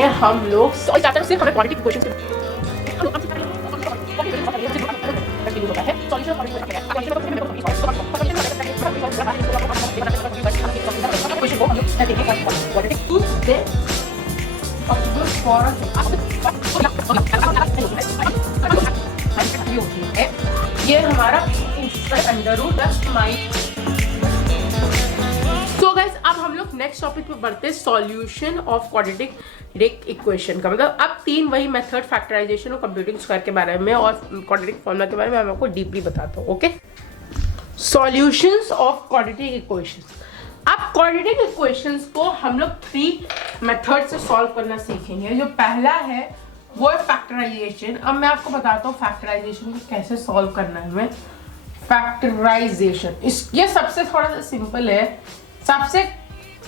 में हम लोग चैप्टर सिर्फ हमें क्वाड्रेटिक इक्वेशंस के होता है सॉल्यूशन ये हमारा under root plus minus. So guys अब हम लोग नेक्स्ट टॉपिक पे बढ़ते हैं, सॉल्यूशन ऑफ क्वाड्रेटिक इक्वेशन का। मतलब अब तीन वही मेथड फैक्टराइजेशन और कंप्यूटिंग स्क्वायर के बारे में और क्वाड्रेटिक फॉर्मूला के बारे में मैं आपको डीपली बताता हूँ। Okay, solutions of quadratic equations. अब क्वाड्रेटिक इक्वेशंस को हम लोग थ्री मेथड से सॉल्व करना सीखेंगे। जो पहला है वो है फैक्टराइजेशन। अब मैं आपको बताता हूँ फैक्टराइजेशन को कैसे सॉल्व करना है। हमें फैक्टराइजेशन ये सबसे थोड़ा सा सिंपल है, सबसे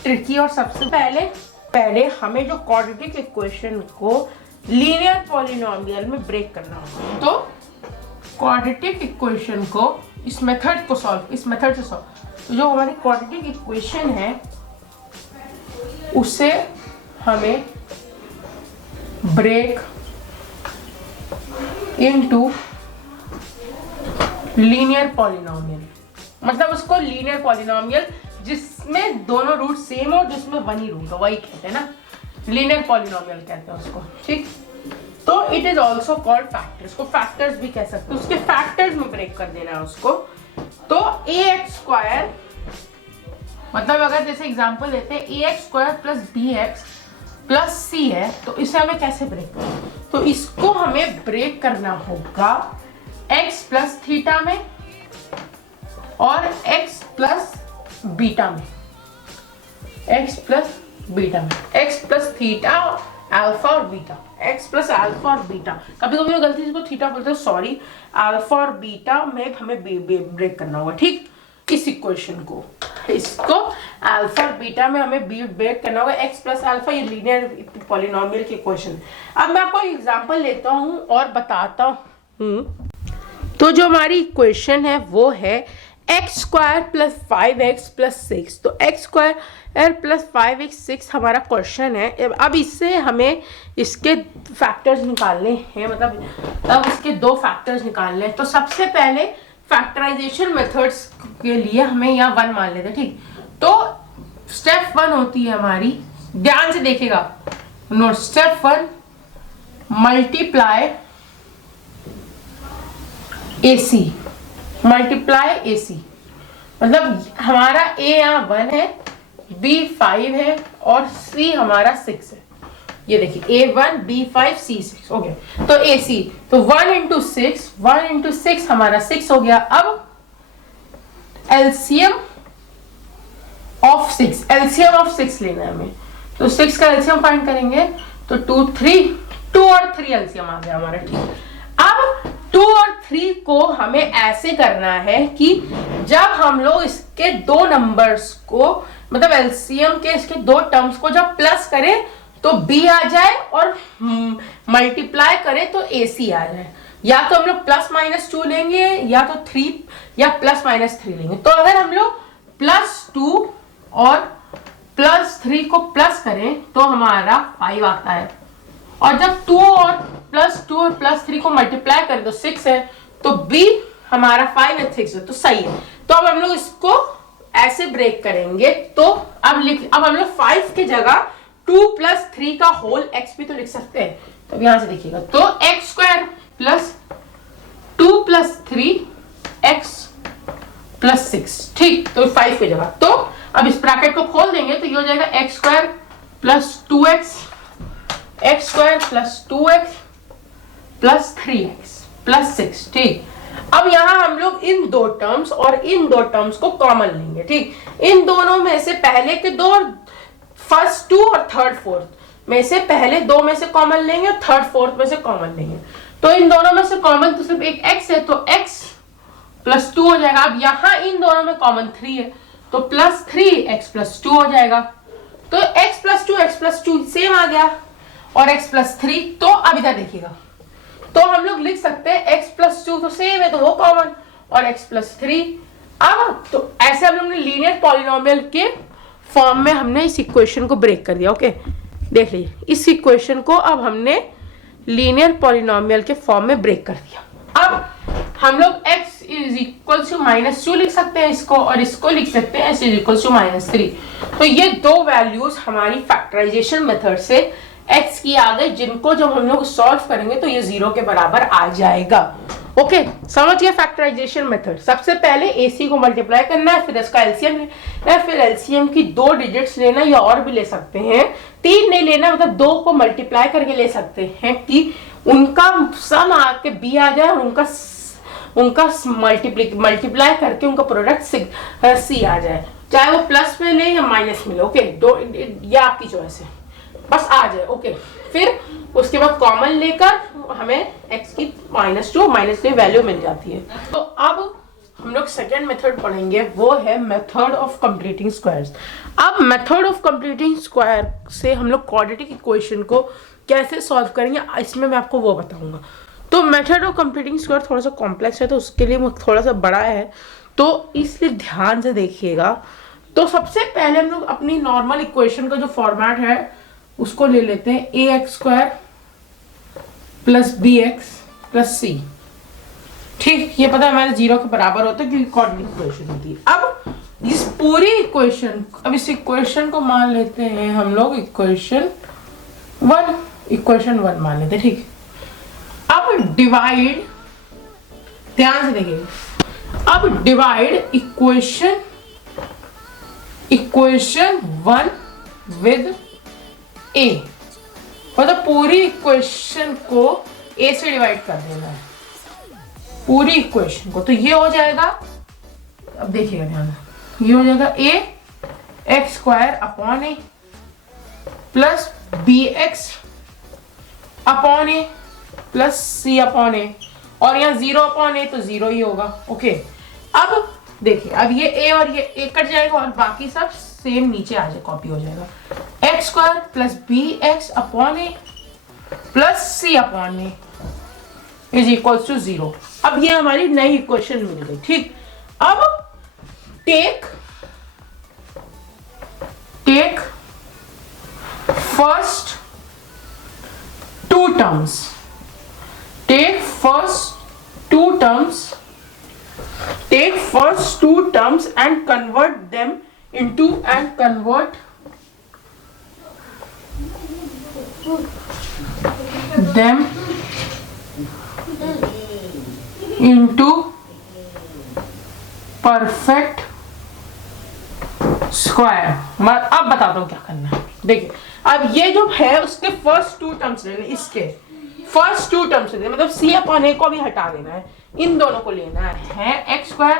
ट्रिकी और सबसे पहले हमें जो क्वाड्रेटिक इक्वेशन को लीनियर पॉलिनोमियल में ब्रेक करना होगा। तो क्वाड्रेटिक इक्वेशन को इस मेथड से सॉल्व, तो जो हमारी क्वाड्रेटिक इक्वेशन है उसे हमें ब्रेक इनटू लीनियर पॉलिनोमियल, मतलब उसको लीनियर पॉलिनोमियल जिसमें दोनों रूट सेम हो, जिसमें वन ही रूट हो, वही कहते हैं ना, लीनियर पॉलिनोमियल कहते हैं उसको। ठीक, तो it is also called factors, को फैक्टर्स भी कह सकते हैं। उसके फैक्टर्स में ब्रेक कर देना है उसको। तो ax² मतलब अगर जैसे एग्जांपल लेते हैं ax² plus bx plus c है, तो इसे हमें कैसे ब्रेक करना है? तो इसको हमें ब्रेक करना होगा x प्लस थीटा में और x प्लस बीटा में, x प्लस बीटा में, x प्लस थीटा अल्फा और बीटा, x प्लस अल्फा और बीटा। कभी कभी गलती से थीटा बोलते हैं, सॉरी, अल्फा और बीटा में हमें ब्रेक करना होगा। ठीक, इस इक्वेशन को, इसको अल्फा और बीटा में हमें ब्रेक करना होगा। x प्लस अल्फा ये लीनियर पॉलिनोमियल की इक्वेशन। अब मैं आपको एग्जांपल लेता हूँ और बताता हूँ। तो जो हमारी इक्वेशन है वो है x² प्लस 5x प्लस 6। तो x² प्लस 5x 6 हमारा क्वेश्चन है। अब इससे हमें इसके फैक्टर्स निकालने हैं, मतलब अब इसके दो फैक्टर्स निकालने हैं। तो सबसे पहले फैक्टराइजेशन मेथड्स के लिए हमें यहाँ 1 मान लेते हैं। ठीक, तो स्टेप 1 होती है हमारी, ध्यान से देखिएगा नोट, स्टेप 1 मल्टीप्लाई AC, मतलब हमारा A यहाँ 1 है, B 5 है और C हमारा 6 है। ये देखिए A1 B5 C6 हो गया। तो AC, तो 1 इंटू 6 हमारा 6 हो गया। अब एलसीएम ऑफ 6 लेना है हमें। तो 6 का एलसीएम फाइंड करेंगे तो 2 और 3 एलसीएम आ गया हमारा। ठीक, अब 2 और 3 को हमें ऐसे करना है कि जब हम लोग इसके दो नंबर्स को, मतलब एलसीएम के इसके दो टर्म्स को जब प्लस करें तो b आ जाए और मल्टीप्लाई करें तो ac आ जाए। या तो हम लोग प्लस माइनस 2 लेंगे या तो 3 या प्लस माइनस 3 लेंगे। तो अगर हम लोग +2 और +3 को प्लस करें तो हमारा 5 आता है, और जब 2 और +3 को मल्टीप्लाई करें तो 6 है। तो b हमारा 5 है, 6 है, तो सही है। तो अब हम लोग इसको ऐसे ब्रेक करेंगे। तो अब हम लोग 5 की जगह 2 + 3 का होल x भी तो लिख सकते हैं। तो यहां से देखिएगा, तो x² प्लस 2 + 3 x प्लस 6। ठीक, तो 5 की जगह। तो अब इस ब्रैकेट को खोल देंगे तो ये हो जाएगा x² plus 2x plus 2x plus 3x plus 6। ठीक, अब यहां हम लोग इन दो टर्म्स और इन दो टर्म्स को कॉमन लेंगे। ठीक, इन दोनों में से पहले के दो, फर्स्ट 2 और थर्ड 4 में से पहले 2 में से कॉमन लेंगे और थर्ड 4 में से कॉमन लेंगे। तो इन दोनों में से कॉमन तो सिर्फ एक x है, तो x प्लस 2 हो जाएगा। अब यहां इन दोनों में कॉमन 3 है, तो प्लस 3x प्लस 2 हो जाएगा। तो x प्लस 2 सेम आ गया और x प्लस 3। तो अब इधर देखिएगा, तो हम लोग लिख सकते हैं x प्लस 2 तो सेम है, तो वो कॉमन, और x प्लस 3। अब तो ऐसे हम लोग लीनियर पॉलिनोमियल के फॉर्म में हमने इस इक्वेशन को ब्रेक कर दिया। ओके, देख लीजिए, इस इक्वेशन को अब हमने लीनियर पॉलिनोमियल के फॉर्म में ब्रेक कर दिया। अब हम लोग x इज इक्वल टू -2 लिख सकते हैं इसको, और इसको लिख सकते हैं s इज इक्वल टू -3। तो ये दो वैल्यूज हमारी फैक्टराइजेशन मेथड से x की आ गई, जिनको जब हम लोग सॉल्व करेंगे तो ये 0 के बराबर आ जाएगा। ओके, समझिए फैक्टराइजेशन मेथड। सबसे पहले AC को मल्टीप्लाई करना है, फिर इसका एलसीएम लेना है, फिर एलसीएम की 2 डिजिट्स लेना, या और भी ले सकते हैं, 3 नहीं लेना, मतलब 2 को मल्टीप्लाई करके ले सकते हैं कि उनका सम आके b आ जाए, और उनका मल्टीप्लाई करके उनका प्रोडक्ट C आ जाए, चाहे वो प्लस में ले या माइनस में ले। ओके, ये आपकी चॉइस है, बस आ जाए। ओके, फिर उसके बाद कॉमन लेकर हमें x की -2 वैल्यू मिल जाती है। तो अब हम लोग सेकेंड मेथड पढ़ेंगे, वो है मेथड ऑफ कंप्लीटिंग स्क्वायर्स। अब मेथड ऑफ कंप्लीटिंग स्क्वायर से हम लोग क्वाड्रेटिक इक्वेशन को कैसे सॉल्व करेंगे, इसमें मैं आपको वो बताऊंगा। तो मेथड ऑफ कंप्लीटिंग स्क्वायर थोड़ा सा कॉम्प्लेक्स है, तो उसके लिए थोड़ा सा बड़ा है, तो इसलिए ध्यान से देखिएगा। तो सबसे पहले हम लोग अपनी नॉर्मल इक्वेशन का जो फॉर्मेट है उसको ले लेते हैं, ax² + bx + c। ठीक, ये पता है हमारे 0 के बराबर होता है क्योंकि क्वाड्रेटिक इक्वेशन होती है। अब इस पूरी इक्वेशन, अब इस इक्वेशन को मान लेते हैं हम लोग इक्वेशन 1 मान लेते हैं। ठीक, अब डिवाइड, ध्यान से देखिए, अब डिवाइड इक्वेशन 1 विद a, मतलब पूरी इक्वेशन को a से डिवाइड कर देना है, पूरी इक्वेशन को। तो ये हो जाएगा, अब देखिएगा ध्यान से, ये हो जाएगा ax² upon a plus bx upon a plus c upon a, और यहाँ 0 अपॉन a तो 0 ही होगा। ओके, अब देखिए, अब ये a और ये a कट जाएगा, और बाकी सब सेम नीचे आ जाए, कॉपी हो जाएगा। x² + bx upon a plus c upon a is equal to 0। अब ये हमारी नई इक्वेशन मिल गई। ठीक, अब take first two terms, take first two terms and convert them into perfect square. अब बताता हूँ क्या करना है। देखिए, अब ये जो है उसके फर्स्ट 2 टर्म्स लेने, इसके फर्स्ट 2 टर्म्स लेने, मतलब c अपॉन a को भी हटा देना है, इन दोनों को लेना है x²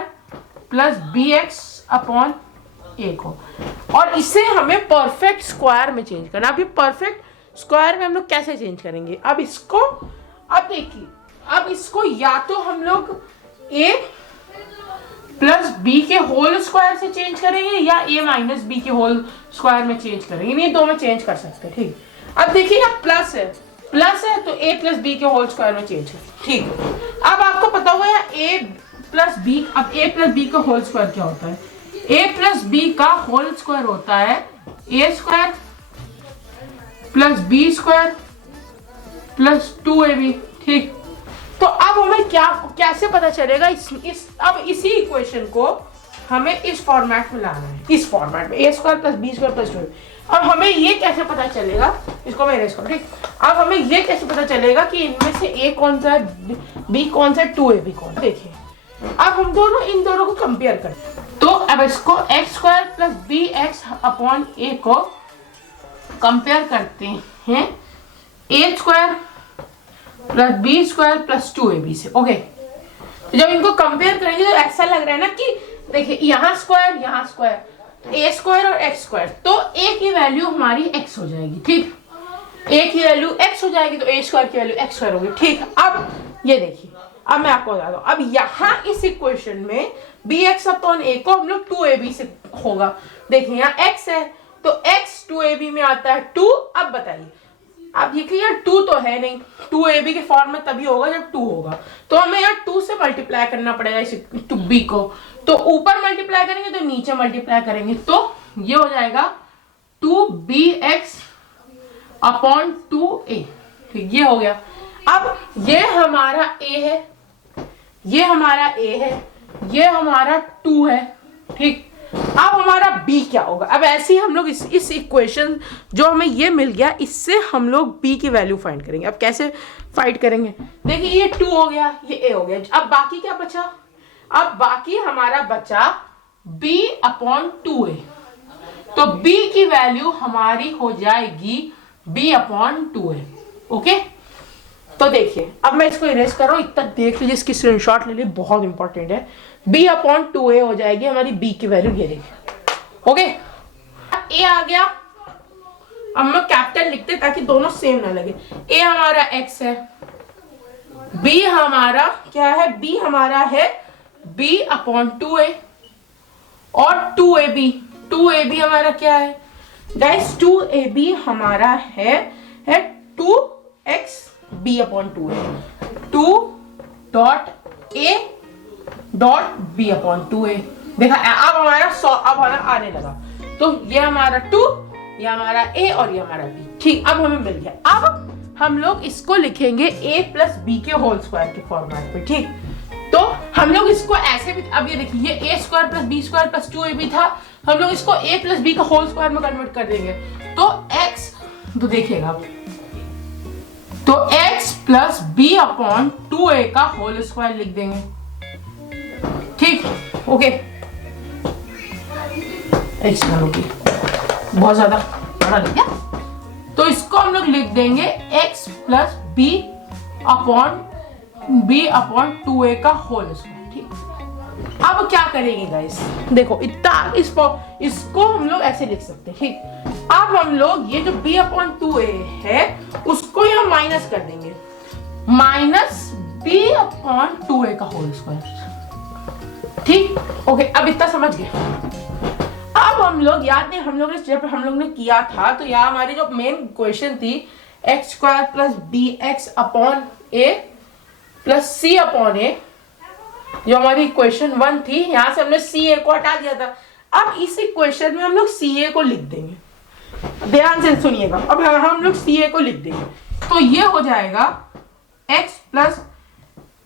+ bx अपॉन a को, और इसे हमें परफेक्ट स्क्वायर में चेंज करना। अब ये परफेक्ट स्क्वायर में हम लोग कैसे चेंज करेंगे, अब इसको, अब देखिए, अब इसको या तो हम लोग a + b के होल स्क्वायर से चेंज करेंगे, या a - b के होल स्क्वायर में चेंज करेंगे, नहीं दो में चेंज कर सकते हैं। ठीक, अब देखिए यहाँ प्लस है तो a + b के होल स्क्वायर में चेंज करें। ठीक, अब आपको पता हुआ है a + b, अब a + b का होल स्क्वायर क्या होता है, a + b का होल स्क्वायर होता है a² + b² + 2ab। ठीक, तो अब हमें कैसे पता चलेगा, अब इसी इक्वेशन को हमें इस फॉर्मेट में लाना है, इस फॉर्मेट में a² + b² + 2ab। अब हमें ये कैसे पता चलेगा, इसको मैं इरेज करूं। ठीक, अब हमें ये कैसे पता चलेगा कि इनमें से a कौन सा है, b कौन सा है, 2ab कौन। देखिए, अब हम इन दोनों को कंपेयर करते हैं। तो अब इसको x² + bx अपॉन a को कंपेयर करते हैं a² + b² + 2ab से। ओके, जब इनको कंपेयर करेंगे तो ऐसा लग रहा है ना कि देखिए, यहाँ स्क्वायर a² और x², तो a की वैल्यू हमारी x हो जाएगी। ठीक, a की वैल्यू x हो जाएगी तो a² की वैल्यू x² होगी। ठीक, अब ये देखिए, अब मैं आपको बता दूं, अब यहाँ इस इक्वेशन में bx अपॉन a को हम लोग 2ab से होगा। देखिए, यहाँ x है तो x 2ab में आता है 2। अब बताइए, अब देखिए यार 2 तो है नहीं, 2ab के फॉर्म में तभी होगा जब 2 होगा, तो हमें यार 2 से मल्टीप्लाई करना पड़ेगा इस b को। तो ऊपर मल्टीप्लाई करेंगे तो नीचे मल्टीप्लाई करेंगे, तो ये हो जाएगा 2bx अपॉन 2a। ठीक, ये हो गया। अब ये हमारा a है, ये हमारा a है, ये हमारा 2 है। ठीक, अब हमारा b क्या होगा? अब ऐसे ही हम लोग इस इक्वेशन जो हमें ये मिल गया, इससे हम लोग b की वैल्यू फाइंड करेंगे। अब कैसे फाइंड करेंगे? देखिए, ये 2 हो गया, ये a हो गया। अब बाकी क्या बचा? अब बाकी हमारा बचा b अपॉन 2a। तो b की वैल्यू हमारी हो जाएगी b अपॉन 2a। ओके, तो देखिए, अब मैं इसको इरेज कर रहा हूं, इतना देख लीजिए, इसकी स्क्रीनशॉट ले लीजिए, बहुत इंपॉर्टेंट है। b अपॉन 2a हो जाएगी हमारी b की वैल्यू, ये देखिए। ओके, a आ गया। अब हम लोग कैपिटल लिखते ताकि दोनों सेम ना लगे। a हमारा x है, b हमारा क्या है? b हमारा है b अपॉन 2a और 2ab। 2ab हमारा क्या है गाइस? 2ab हमारा है 2x b upon 2a, 2 dot a dot b upon 2a। देखा, अब हमारा आने लगा। तो ये हमारा 2, ये हमारा a और ये हमारा b। ठीक, अब हमें मिल गया। अब हम लोग इसको लिखेंगे a प्लस b के होल स्क्वायर के फॉर्मेट पे। ठीक, तो हम लोग इसको ऐसे भी, अब ये देखिए, ये a square plus b square plus 2ab था, हम लोग इसको a प्लस b का होल स्क्वायर में कन्वर्ट कर देंगे। तो x, तो देखिएगा आप, तो x plus b upon 2a का होल स्क्वायर लिख देंगे। ठीक, ओके। x बहुत ज्यादा बड़ा लिख दिया, तो इसको हम लोग लिख देंगे x plus b upon 2a का होल स्क्वायर। ठीक, अब क्या करेंगे गाइस? देखो, इतना इसको हम लोग ऐसे लिख सकते हैं। ठीक, अब हम लोग ये जो b अपॉन 2a है उसको यहाँ माइनस कर देंगे, माइनस b अपॉन 2a का होल स्क्वायर। ठीक, ओके, अब इतना समझ गए। अब हम लोग याद नहीं, हम लोग ने जब हम लोग ने किया था तो यहाँ हमारी जो मेन क्वेश्चन थी x square plus b x upon a plus c upon a, जो हमारी इक्वेशन 1 थी, यहां से हमने सी ए को हटा दिया था। अब इस इक्वेशन में हम लोग सी ए को लिख देंगे, ध्यान से सुनिएगा। अब हम लोग सी ए को लिख देंगे, तो ये हो जाएगा x plus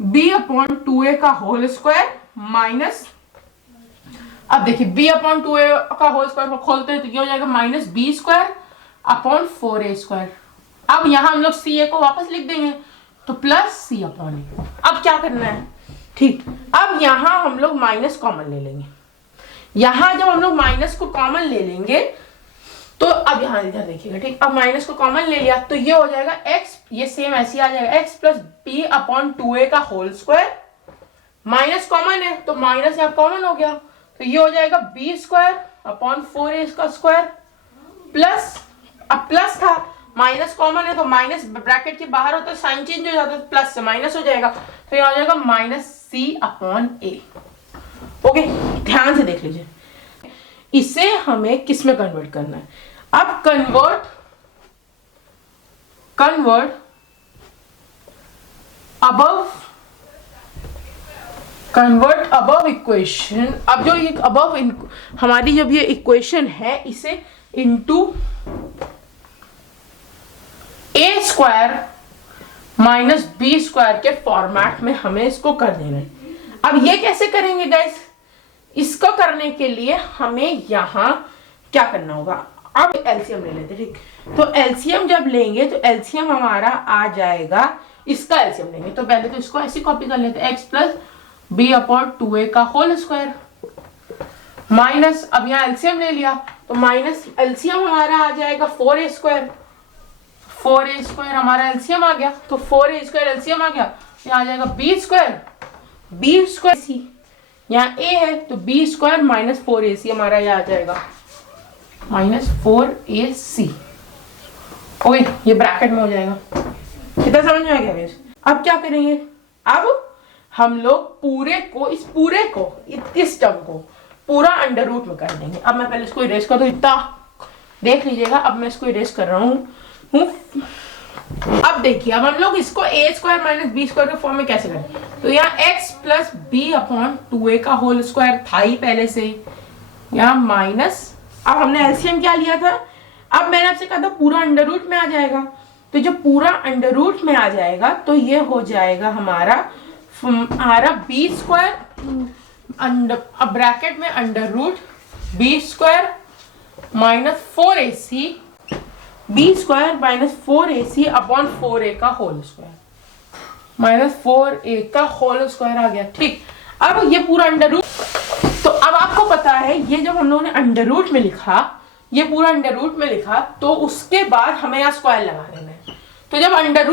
B upon 2a का होल स्क्वायर माइनस, अब देखिए b अपॉन 2a का होल स्क्वायर को खोलते हैं तो ये हो जाएगा minus B square upon 4a square. अब यहां हम लोग सी ए को वापस लिख देंगे, तो प्लस सी अपॉन ए। अब क्या करना है? ठीक, अब यहां हम लोग माइनस कॉमन ले लेंगे। यहां जब हम लोग माइनस को कॉमन ले लेंगे तो अब यहां इधर देखिएगा। ठीक, अब माइनस को कॉमन ले लिया तो ये हो जाएगा x, ये सेम ऐसे आ जाएगा x plus B upon 2a का होल स्क्वायर, माइनस कॉमन है तो माइनस यहाँ कॉमन हो गया, तो ये हो जाएगा बी स्क्वायर अपॉन 4a का स्क्वायर प्लस, अब प्लस था, माइनस कॉमन है तो माइनस ब्रैकेट के बाहर होता है, साइन चेंज हो जाता है, प्लस से माइनस हो जाएगा, तो ये हो जाएगा माइनस सी अपॉन ए। ओके, ध्यान से देख लीजिए, इसे हमें किस में कन्वर्ट करना है? अब कन्वर्ट अबव इक्वेशन। अब जो ये अबव हमारी जब ये इक्वेशन है, इसे इनटू ए स्क्वायर माइनस बी स्क्वायर के फॉर्मेट में हमें इसको कर देना है। अब ये कैसे करेंगे गाइस? इसको करने के लिए हमें यहां क्या करना होगा? अब एलसीएम ले लेते, ठीक, तो एलसीएम जब लेंगे तो एलसीएम हमारा आ जाएगा, इसका एलसीएम लेंगे तो पहले तो इसको ऐसे कॉपी कर लेते हैं, x plus B upon 2a का होल स्क्वायर माइनस, अब यहाँ एलसीएम ले लिया तो माइनस एलसीएम हमारा आ जाएगा 4a स्क्वायर, 4a स्क्वायर हमारा एलसीएम आ गया, तो 4a स्क्वायर एलसीएम आ गया, यहाँ आ जाएगा बी स्क्वायर सी, यहाँ a है तो बी स्क्वायर माइनस 4ac हमारा यहाँ आ जाएगा माइनस 4ac। ओके, ये ब्रैकेट में हो जाएगा। कितना समझ में आ गया गाइस? अब क्या करेंगे? अब हम लोग इस टर्म को पूरा अंडर रूट में कर देंगे। अब मैं पहले इसको इरेज कर दूं, इतना देख लीजिएगा। अब मैं इसको इरेज कर रहा हूँ। अब देखिए, अब हम लोग इसको ए स्क्वायर माइनस बी स्क्वायर के फॉर्म में कैसे करें? तो यहाँ x plus B upon 2a का होल स्क्वायर था ही पहले से, यहाँ माइनस, अब हमने एलसीएम क्या लिया था? अब मैंने आपसे कहा था पूरा अंडर रूट में आ जाएगा, तो जब पूरा अंडर रूट में आ जाएगा तो ये हो जाएगा हमारा बी स्क्वायर, अब ब्रैकेट में under root B square minus 4ac, B square minus 4ac upon 4a का होल स्क्वायर, माइनस 4a का होल स्क्वायर आ गया। ठीक, अब ये पूरा अंडर रूट, तो अब आपको पता है ये जब हम लोगों ने अंडर रूट में लिखा, ये पूरा अंडर रूट में लिखा, तो उसके बाद हमें यहाँ स्क्वायर लगा देना है। तो जब अंडर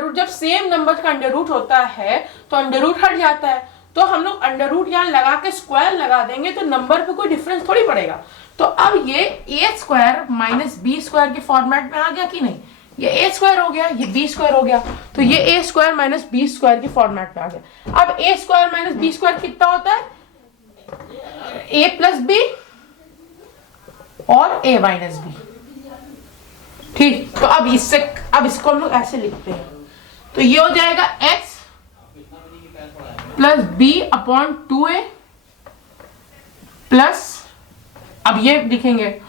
रूट जब सेम नंबर का अंडर रूट होता है तो अंडर रूट हट जाता है, तो हम लोग अंडर रूट यहाँ लगा के स्क्वायर लगा देंगे तो नंबर पे कोई डिफरेंस थोड़ी पड़ेगा। तो अब ये ए स्क्वायर माइनस बी स्क्वायर के फॉर्मेट में आ गया कि नहीं, ये ए स्क्वायर हो गया, ये बी स्क्वायर हो गया, तो ये ए स्क्वायर माइनस बी स्क्वायर के फॉर्मेट में आ गया। अब ए स्क्वायर माइनस बी स्क्वायर कितना होता है, ए प्लस बी और ए माइनस बी। ठीक, तो अब इसको हम लोग ऐसे लिखते हैं, तो ये हो जाएगा x plus B upon 2a plus, अब ये लिखेंगे,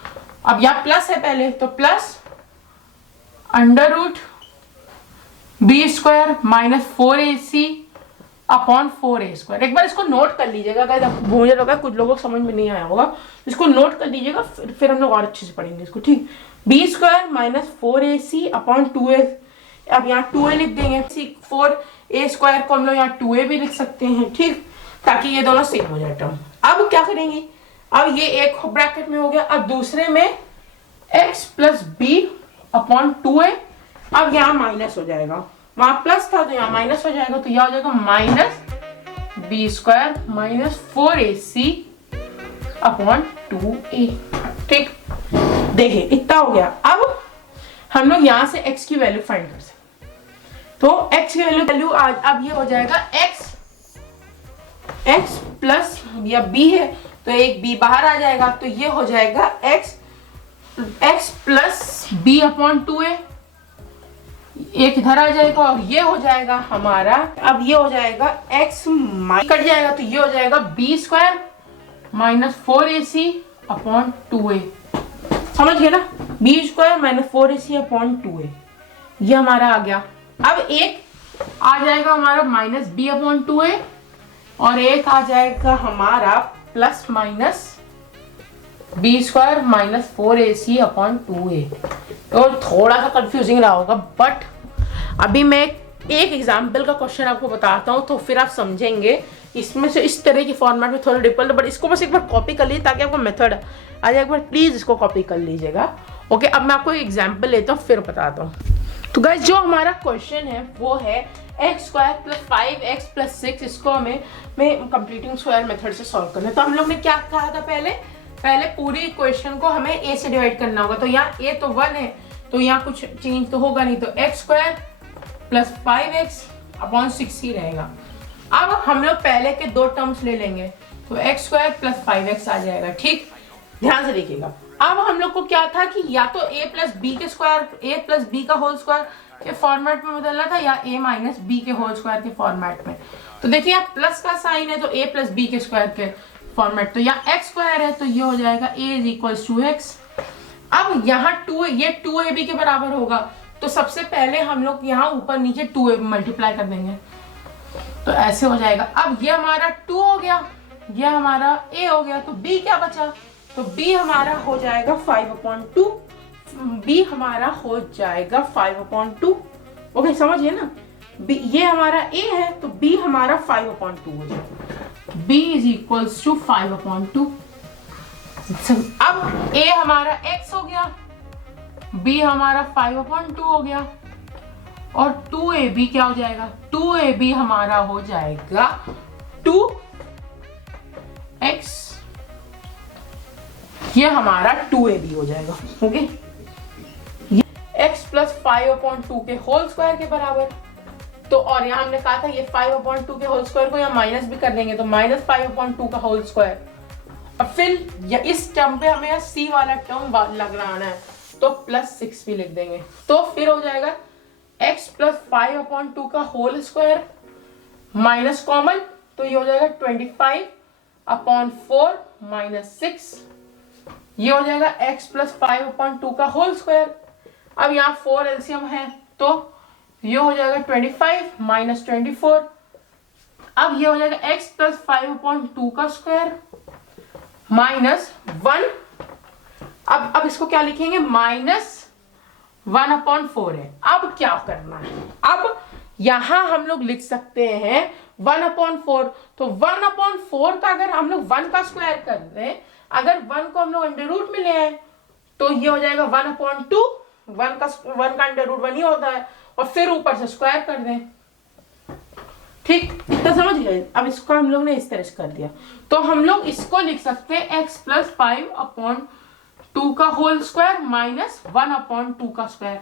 अब यहां प्लस है पहले, तो plus under root B square minus 4ac upon 4a square. एक बार इसको नोट कर लीजिएगा, अगर मुझे लगा कुछ लोगों को समझ में नहीं आया होगा, इसको नोट कर लीजिएगा, फिर हम लोग और अच्छे से पढ़ेंगे इसको। ठीक, B square minus 4ac upon 2a, अब यहाँ 2a लिख देंगे, 4a स्क्वायर को हम लोग यहाँ 2a भी लिख सकते हैं। ठीक, ताकि ये दोनों सेम हो जाए टर्म। अब क्या करेंगे, अब ये एक ब्रैकेट में हो गया, अब दूसरे में x plus B upon 2a, अब यहाँ माइनस हो जाएगा, वहां प्लस था तो यहाँ माइनस हो जाएगा, तो यह हो जाएगा minus B square minus 4ac upon 2a। ठीक, देखिए इतना हो गया। अब हम लोग यहां से x की वैल्यू फाइंड कर सकते, तो x की वैल्यू अब ये हो जाएगा x प्लस, या b है तो एक b बाहर आ जाएगा, तो ये हो जाएगा x plus b upon 2a, एक इधर आ जाएगा, और ये हो जाएगा हमारा, अब ये हो जाएगा x कट जाएगा, तो ये हो जाएगा B square minus 4ac upon 2a। समझ गए ना, B square minus 4ac upon 2a, ये हमारा आ गया। अब एक आ जाएगा हमारा माइनस बी अपॉन 2a, और एक आ जाएगा हमारा plus minus B square minus 4ac upon 2a। तो थोड़ा सा कंफ्यूजिंग रहा होगा, बट अभी मैं एक एग्जाम्पल का क्वेश्चन आपको बताता हूँ, तो फिर आप समझेंगे। इसमें से इस तरह की फॉर्मेट में थोड़ा डिफिकल्ट, बट इसको बस एक बार कॉपी कर लीजिए ताकि आपको मेथड आ जाए। एक बार प्लीज इसको कॉपी कर लीजिएगा। ओके, अब मैं आपको एक एग्जाम्पल लेता हूँ फिर बताता हूँ। तो गाइस, जो हमारा क्वेश्चन है वो है x square plus 5x plus 6, इसको हमें कंप्लीटिंग स्क्वायर मेथड से सॉल्व करना है। तो हम लोग ने क्या कहा था, पहले पूरी इक्वेशन को हमें a से डिवाइड करना होगा। तो यहाँ a तो 1 है, तो यहाँ कुछ चेंज तो होगा नहीं, तो x square plus 5x upon 6 ही रहेगा। अब हम लोग पहले के दो टर्म्स ले लेंगे, तो एक्स स्क्वायर प्लस 5x आ जाएगा। ठीक, ध्यान से देखिएगा। अब हम लोग को क्या था कि या तो a प्लस बी के स्क्वायर, a प्लस बी का होल स्क्वायर के फॉर्मेट में बदलना था, या a माइनस बी के होल स्क्वायर के फॉर्मेट में। तो देखिए यहाँ प्लस का साइन है, तो a प्लस बी के स्क्वायर के फॉर्मेट, तो यहाँ x स्क्वायर है, तो ये हो जाएगा a is equals to X. अब यहाँ ये 2ab के बराबर होगा, तो सबसे पहले हम लोग यहाँ ऊपर नीचे 2ab मल्टीप्लाई कर देंगे, तो ऐसे हो जाएगा। अब ये हमारा 2 हो गया, ये हमारा a हो गया, तो b क्या बचा, तो b हमारा हो जाएगा 5/2, b हमारा हो जाएगा 5/2। ओके, समझिए ना, ये हमारा a है, तो b हमारा 5/2 हो जाएगा, b इज इक्वल्स टू 5/2। अब a हमारा x हो गया, b हमारा 5/2 हो गया, और 2ab क्या हो जाएगा, 2ab हमारा हो जाएगा 2x, ये हमारा 2ab हो जाएगा। ओके, x प्लस 5/2 के होल स्क्वायर के बराबर। तो और यहाँ हमने कहा था ये 5/2 के होल स्क्वायर को यहाँ माइनस भी कर देंगे, तो माइनस 5/2 का होल स्क्वायर। अब फिर इस टर्म पे हमें c वाला टर्म लगाना है, तो प्लस 6 भी लिख देंगे, तो फिर हो जाएगा x प्लस 5/2 का होल स्क्वायर माइनस कॉमन, तो ये हो जाएगा 25/4 माइनस 6 ये हो जाएगा x प्लस 5/2 का होल स्क्वायर। अब यहाँ 4 एलसीएम है तो ये हो जाएगा 25 माइनस 24। अब ये हो जाएगा x प्लस 5/2 का स्क्वायर माइनस 1। अब इसको क्या लिखेंगे, -1/4 है। अब क्या करना है, अब यहां हम लोग लिख सकते हैं 1/4। तो 1/4 का अगर हम लोग 1 का स्क्वायर कर दें, अगर 1 को हम लोग अंडर रूट में ले आए तो ये हो जाएगा 1/2। 1 का अंडर रूट 1 ही होता है, और फिर ऊपर से स्क्वायर कर दें। ठीक, इतना समझ गए। अब इसको हम लोग ने इस तरह से कर दिया, तो हम लोग इसको लिख सकते हैं x प्लस 5/2 का होल स्क्वायर माइनस 1/2 का स्क्वायर।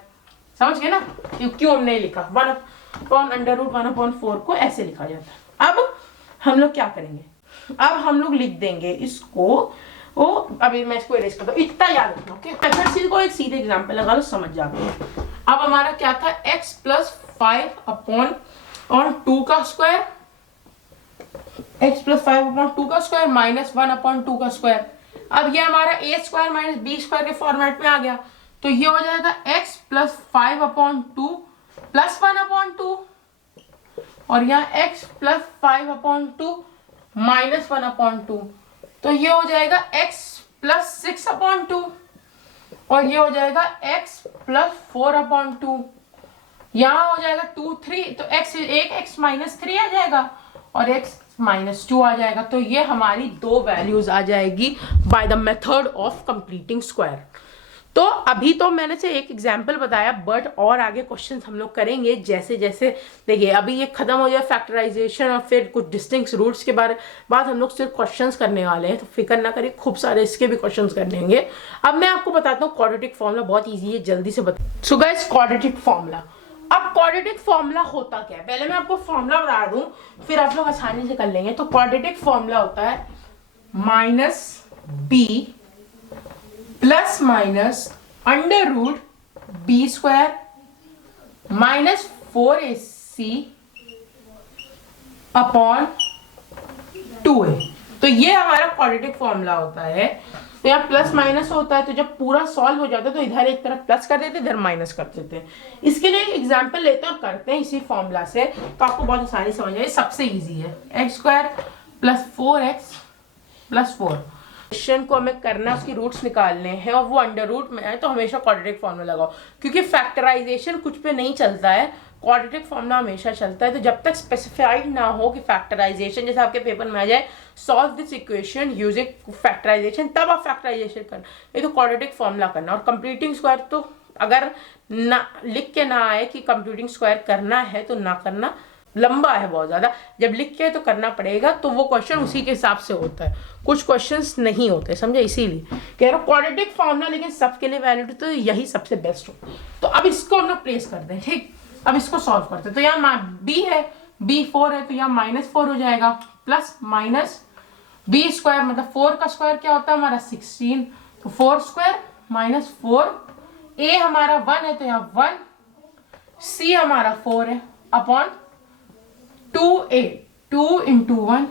समझ गए ना, क्यों हमने लिखा 1/√1/4 को ऐसे लिखा जाता है। अब हम लोग क्या करेंगे, अब हम लोग लिख देंगे इसको, अभी मैं इसको इरेज करता हूँ, इतना याद रखना। ओके, मेथड को एक सीधे एग्जांपल लगा लो, समझ जाते हैं। अब हमारा क्या था, x प्लस 5/2 का स्क्वायर, x प्लस 5/2 का स्क्वायर माइनस 1/2 का स्क्वायर। अब ये हमारा a square minus b square के फॉर्मेट में आ गया, तो ये हो जाएगा x प्लस 5/2 प्लस 1/2, और यहाँ x प्लस 5/2 माइनस 1/2, तो ये हो जाएगा x प्लस 6/2, और ये हो जाएगा x प्लस 4/2। यहाँ हो जाएगा 2 3, तो x माइनस 3 आ जाएगा और x माइनस 2 आ जाएगा। तो ये हमारी दो वैल्यूज आ जाएगी by the method of completing square. तो अभी तो मैंने से एक एग्जाम्पल बताया, बट और आगे क्वेश्चंस हम लोग करेंगे जैसे जैसे। देखिए अभी ये खत्म हो जाए फैक्टराइजेशन और फिर कुछ डिस्टिंक्ट रूट्स के बाद हम लोग सिर्फ क्वेश्चंस करने वाले हैं, तो फिक्र ना करिए, खूब सारे इसके भी क्वेश्चंस करने होंगे। अब मैं आपको बताता हूँ क्वाड्रेटिक फॉर्मूला, बहुत ईजी है, जल्दी से बता। सो गाइस, क्वाड्रेटिक फॉर्मूला, अब क्वाड्रेटिक फॉर्मूला होता क्या है, पहले मैं आपको फॉर्मूला बता दूं, फिर आप लोग आसानी से कर लेंगे। तो क्वाड्रेटिक फॉर्मूला होता है -b plus minus √b² minus 4ac upon 2a। तो ये हमारा क्वाड्रेटिक फॉर्मूला होता है। तो यहाँ प्लस माइनस होता है, तो जब पूरा सॉल्व हो जाता है तो इधर एक तरफ प्लस कर देते, इधर माइनस कर देते हैं। इसके लिए एक एग्जांपल लेते हैं और करते हैं इसी फॉर्मूला से, तो आपको बहुत आसानी समझ आए। सबसे इजी है, x² plus 4x plus 4। Question को हमें करना, उसकी रूट्स निकालने हैं और वो अंडर रूट में है, तो हमेशा क्वाड्रेटिक फॉर्मूला लगाओ, क्योंकि फैक्टराइजेशन कुछ पे नहीं चलता है, क्वाड्रेटिक फॉर्मूला हमेशा चलता है। तो जब तक स्पेसिफाइड ना हो कि फैक्टराइजेशन, जैसे आपके पेपर में आ जाए solve this equation using factorisation, तब आप फैक्टराइजेशन करना, ये तो क्वाड्रेटिक फॉर्मूला करना। और कंप्लीटिंग स्क्वायर तो अगर ना लिख के ना आए कि कंप्लीटिंग स्क्वायर करना है तो ना करना, लंबा है बहुत ज्यादा, जब लिख के तो करना पड़ेगा, तो वो क्वेश्चन उसी के हिसाब से होता है, कुछ क्वेश्चंस नहीं होते, समझे, इसीलिए कह रहा हूँ क्वाड्रेटिक फॉर्मूला, लेकिन सबके लिए वैलिड, तो यही सबसे बेस्ट हो। तो अब इसको हम लोग प्लेस करते हैं, ठीक। अब इसको सॉल्व करते हैं, तो यहाँ b है, b 4 है, तो यहाँ -4 हो जाएगा, प्लस माइनस b² मतलब 4 का स्क्वायर क्या होता है हमारा 16, तो 4² माइनस 4, a हमारा 1 है तो यहाँ 1, c हमारा 4 है अपॉन 2a, 2 × 1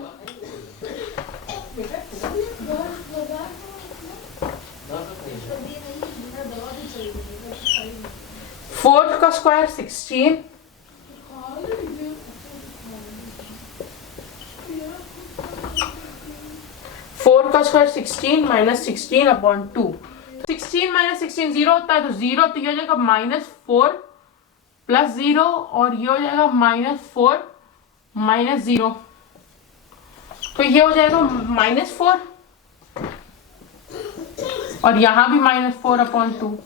4 का स्क्वायर 16, 4 का स्क्वायर 16 माइनस 16 अपॉन 2। 16 माइनस 16 0 होता है, तो 0, तो ये हो जाएगा -4 प्लस 0, और ये हो जाएगा -4 माइनस 0, तो ये हो जाएगा -4, और यहां भी -4/2,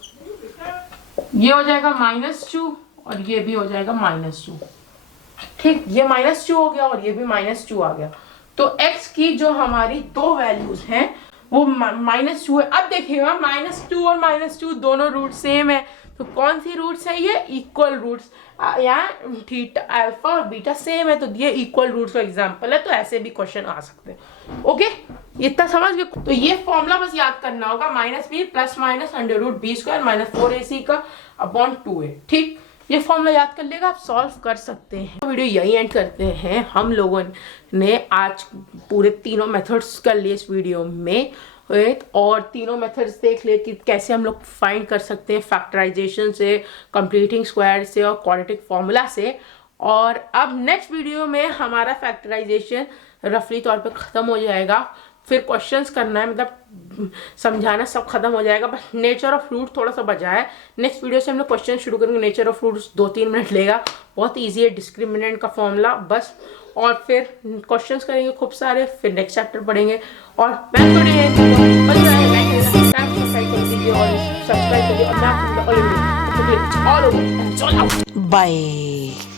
ये हो जाएगा -2, और ये भी हो जाएगा -2। ठीक, ये -2 हो गया और ये भी -2 आ गया। तो x की जो हमारी दो वैल्यूज हैं वो -2 है। अब देखिएगा -2 और -2 दोनों रूट सेम है, तो कौन सी रूट्स है, ये इक्वल रूट्स, यहाँ थीटा अल्फा और बीटा सेम है, तो ये इक्वल रूट्स का एग्जांपल है, तो ऐसे भी क्वेश्चन आ सकते हैं। ओके, इतना समझ गए। तो ये फॉर्मूला बस याद करना होगा, -b plus minus √b² minus 4ac का अपॉन 2a। ठीक, ये फॉर्मूला याद कर लेगा, आप सॉल्व कर सकते हैं। वीडियो यही एंड करते हैं। हम लोगों ने आज पूरे तीनों मेथड्स कर लिए इस वीडियो में, और तीनों मेथड्स देख ले कि कैसे हम लोग फाइंड कर सकते हैं फैक्टराइजेशन से, कंप्लीटिंग स्क्वायर से और क्वाड्रेटिक फॉर्मूला से। और अब नेक्स्ट वीडियो में हमारा फैक्टराइजेशन रफली तौर पे ख़त्म हो जाएगा, फिर क्वेश्चंस करना है, मतलब समझाना सब खत्म हो जाएगा, बस नेचर ऑफ फ्रूट थोड़ा सा बचा है। नेक्स्ट वीडियो से हम लोग क्वेश्चन शुरू करेंगे। नेचर ऑफ फ्रूट्स 2-3 मिनट लेगा, बहुत ईजी है, डिस्क्रिमिनेंट का फॉर्मूला बस। और फिर क्वेश्चंस करेंगे खूब सारे, फिर नेक्स्ट चैप्टर पढ़ेंगे। और मैं सब्सक्राइब करिए और मैं बाय।